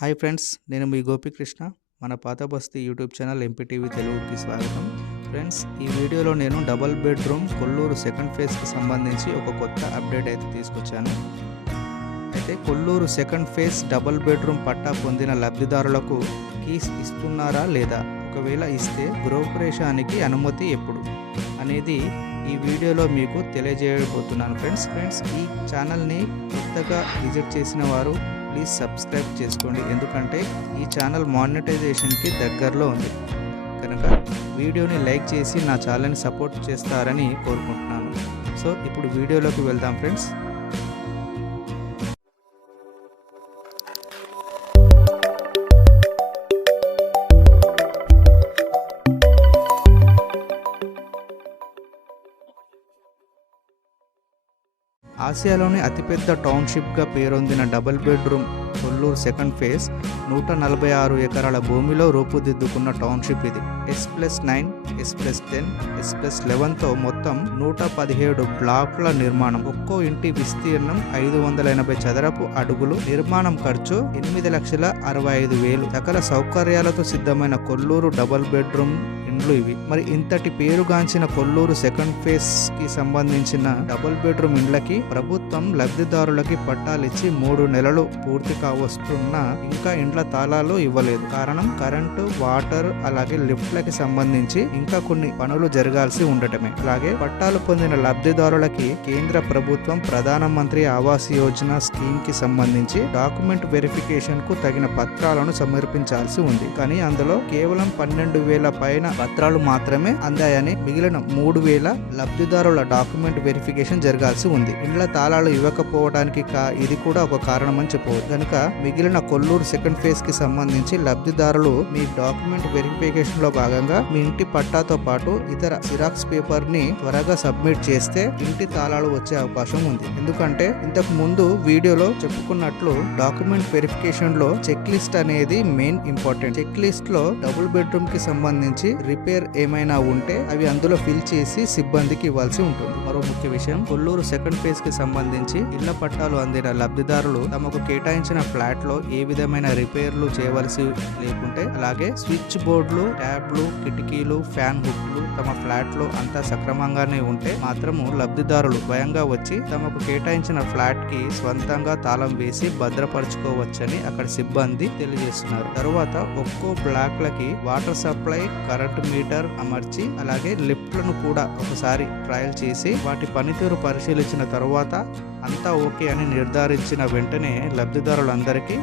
Hi friends, నేను మీ గోపికృష్ణ. మన పాత బస్తీ యూట్యూబ్ ఛానల్ ఎంపీటీవీ తెలుగుకి స్వాగతం. ఫ్రెండ్స్, ఈ వీడియోలో నేను డబుల్ బెడ్రూమ్ కొల్లూరు సెకండ్ ఫేజ్కి సంబంధించి ఒక కొత్త అప్డేట్ అయితే తీసుకొచ్చాను. అయితే Kollur second phase double bedroom పట్టా పొందిన లబ్ధిదారులకు కీస్ ఇస్తున్నారా లేదా, ఒకవేళ ఇస్తే గృహప్రవేశానికి అనుమతి ఎప్పుడు అనేది ఈ వీడియోలో మీకు తెలియజేయబోతున్నాను. ఫ్రెండ్స్ ఈ ఛానల్ని కొత్తగా విజిట్ చేసిన వారు ప్లీజ్ సబ్స్క్రైబ్ చేసుకోండి, ఎందుకంటే ఈ ఛానల్ మానిటైజేషన్కి దగ్గరలో ఉంది కనుక వీడియోని లైక్ చేసి నా ఛానల్ని సపోర్ట్ చేస్తారని కోరుకుంటున్నాను. సో ఇప్పుడు వీడియోలోకి వెళ్దాం ఫ్రెండ్స్. ఆసియాలోని అతిపెద్ద టౌన్షిప్గా పేరొందిన double bedroom Kollur second phase 146 ఎకరాల భూమిలో రూపుదిద్దుకున్న టౌన్షిప్ ఇది. S+9, S+10, S+11తో మొత్తం 117 బ్లాక్ల నిర్మాణం. ఒక్కో ఇంటి విస్తీర్ణం 580 చదరపు అడుగులు. నిర్మాణం ఖర్చు 8,65,000. సకల సౌకర్యాలతో సిద్ధమైన కొల్లూరు డబుల్ బెడ్రూమ్ ఇండ్లు ఇవి. మరి ఇంతటి పేరుగాంచిన కొల్లూరు సెకండ్ ఫేజ్ కి సంబంధించిన డబుల్ బెడ్రూమ్ ఇండ్లకి ప్రభుత్వం లబ్ధిదారులకి పట్టాలిచ్చి 3 నెలలు పూర్తి కావస్తున్నా ఇంకా ఇండ్ల తాళాలు ఇవ్వలేదు. కారణం కరెంటు, వాటర్ అలాగే లిఫ్ట్లకి సంబంధించి ఇంకా కొన్ని పనులు జరగాల్సి ఉండటమే. అలాగే పట్టాలు పొందిన లబ్ధిదారులకి కేంద్ర ప్రభుత్వం ప్రధానమంత్రి ఆవాస్ యోజన స్కీమ్ కి సంబంధించి డాక్యుమెంట్ వెరిఫికేషన్ కు తగిన పత్రాలను సమర్పించాల్సి ఉంది. కానీ అందులో కేవలం 12,000 పైన పత్రాలు మాత్రమే అందాయని మిగిలిన 3,000 లబ్ధిదారుల డాక్యుమెంట్ వెరిఫికేషన్ జరగాల్సి ఉంది. ఇండ్ల తాళాలు ఇవ్వకపోవడానికి ఇది కూడా ఒక కారణం అని చెప్పవచ్చు. కనుక మిగిలిన కొల్లూరు సెకండ్ ఫేజ్ కి సంబంధించి లబ్ధిదారులు మీ డాక్యుమెంట్ వెరిఫికేషన్ లో భాగంగా మీ ఇంటి పట్టాతో పాటు ఇతర జిరాక్స్ పేపర్ ని త్వరగా సబ్మిట్ చేస్తే ఇంటి తాళాలు వచ్చే అవకాశం ఉంది. ఎందుకంటే ఇంతకు ముందు వీడియోలో చెప్పుకున్నట్లు డాక్యుమెంట్ వెరిఫికేషన్ లో చెక్ లిస్ట్ అనేది మెయిన్ ఇంపార్టెంట్. చెక్ లిస్ట్ లో డబుల్ బెడ్రూమ్ కి సంబంధించి రిపేర్ ఏమైనా ఉంటే అవి అందులో ఫిల్ చేసి సిబ్బందికి ఇవ్వాల్సి ఉంటుంది. మరో ముఖ్య విషయం, కొల్లూరు సెకండ్ ఫేజ్ కి సంబంధించి ఇళ్ల పట్టాలు అందిన లబ్ధిదారులు తమకు కేటాయించిన ఫ్లాట్ లో ఏ విధమైన రిపేర్లు చేయవలసి లేకుంటే, అలాగే స్విచ్ బోర్డులు, ట్యాబ్లు, కిటికీలు, ఫ్యాన్ హుక్లు తమ ఫ్లాట్ లో అంతా సక్రమంగానే ఉంటే మాత్రము లబ్ధిదారులు స్వయంగా వచ్చి తమకు కేటాయించిన ఫ్లాట్ కి స్వంతంగా తాళం వేసి భద్రపరచుకోవచ్చని అక్కడ సిబ్బంది తెలియజేస్తున్నారు. తరువాత ఒక్కో బ్లాక్లకి వాటర్ సప్లై, కరెంట్ మీటర్ అమర్చి అలాగే లిఫ్ట్లను కూడా ఒకసారి ట్రయల్ చేసి వాటి పనితీరు పరిశీలించిన తరువాత అంతా ఓకే అని నిర్ధారించిన వెంటనే లబ్ధిదారులందరికీ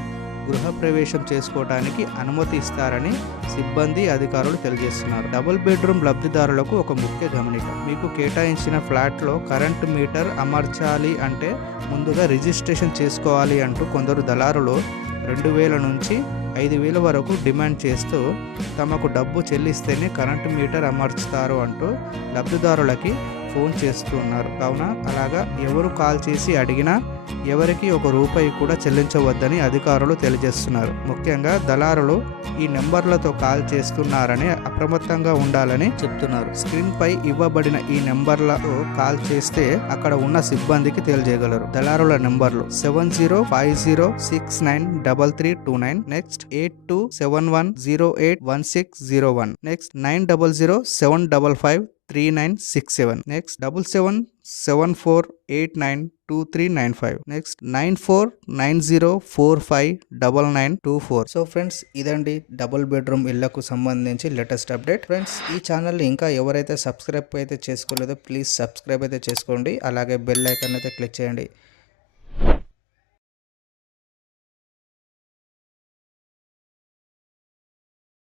గృహప్రవేశం చేసుకోవడానికి అనుమతి ఇస్తారని సిబ్బంది, అధికారులు తెలియజేస్తున్నారు. డబుల్ బెడ్రూమ్ లబ్ధిదారులకు ఒక ముఖ్య గమనిక, మీకు కేటాయించిన ఫ్లాట్లో కరెంట్ మీటర్ అమర్చాలి అంటే ముందుగా రిజిస్ట్రేషన్ చేసుకోవాలి అంటూ కొందరు దళారులు 2,000 నుంచి 5,000 వరకు డిమాండ్ చేస్తూ తమకు డబ్బు చెల్లిస్తేనే కరెంటు మీటర్ అమర్చుతారు అంటూ లబ్ధిదారులకి ఫోన్ చేస్తున్నారు. కావున అలాగా ఎవరు కాల్ చేసి అడిగినా ఎవరికి ₹1 కూడా చెల్లించవద్దని అధికారులు తెలియజేస్తున్నారు. ముఖ్యంగా దళారులు ఈ నెంబర్లతో కాల్ చేస్తున్నారని అప్రమత్తంగా ఉండాలని చెప్తున్నారు. స్క్రీన్ పై ఇవ్వబడిన ఈ నెంబర్లతో కాల్ చేస్తే అక్కడ ఉన్న సిబ్బందికి తెలియజేయగలరు. దళారుల నెంబర్లు 7050693329, next 8271081601, next 9007553967, next 7774892395, next 9490459924. So friends, ఇదండి డబుల్ బెడ్రూమ్ ఇళ్లకు సంబంధించి లేటెస్ట్ అప్డేట్. ఫ్రెండ్స్, ఈ ఛానల్ని ఇంకా ఎవరైతే సబ్స్క్రైబ్ అయితే చేసుకోలేదో ప్లీజ్ సబ్స్క్రైబ్ అయితే చేసుకోండి, అలాగే బెల్ ఐకాన్ అయితే క్లిక్ చేయండి.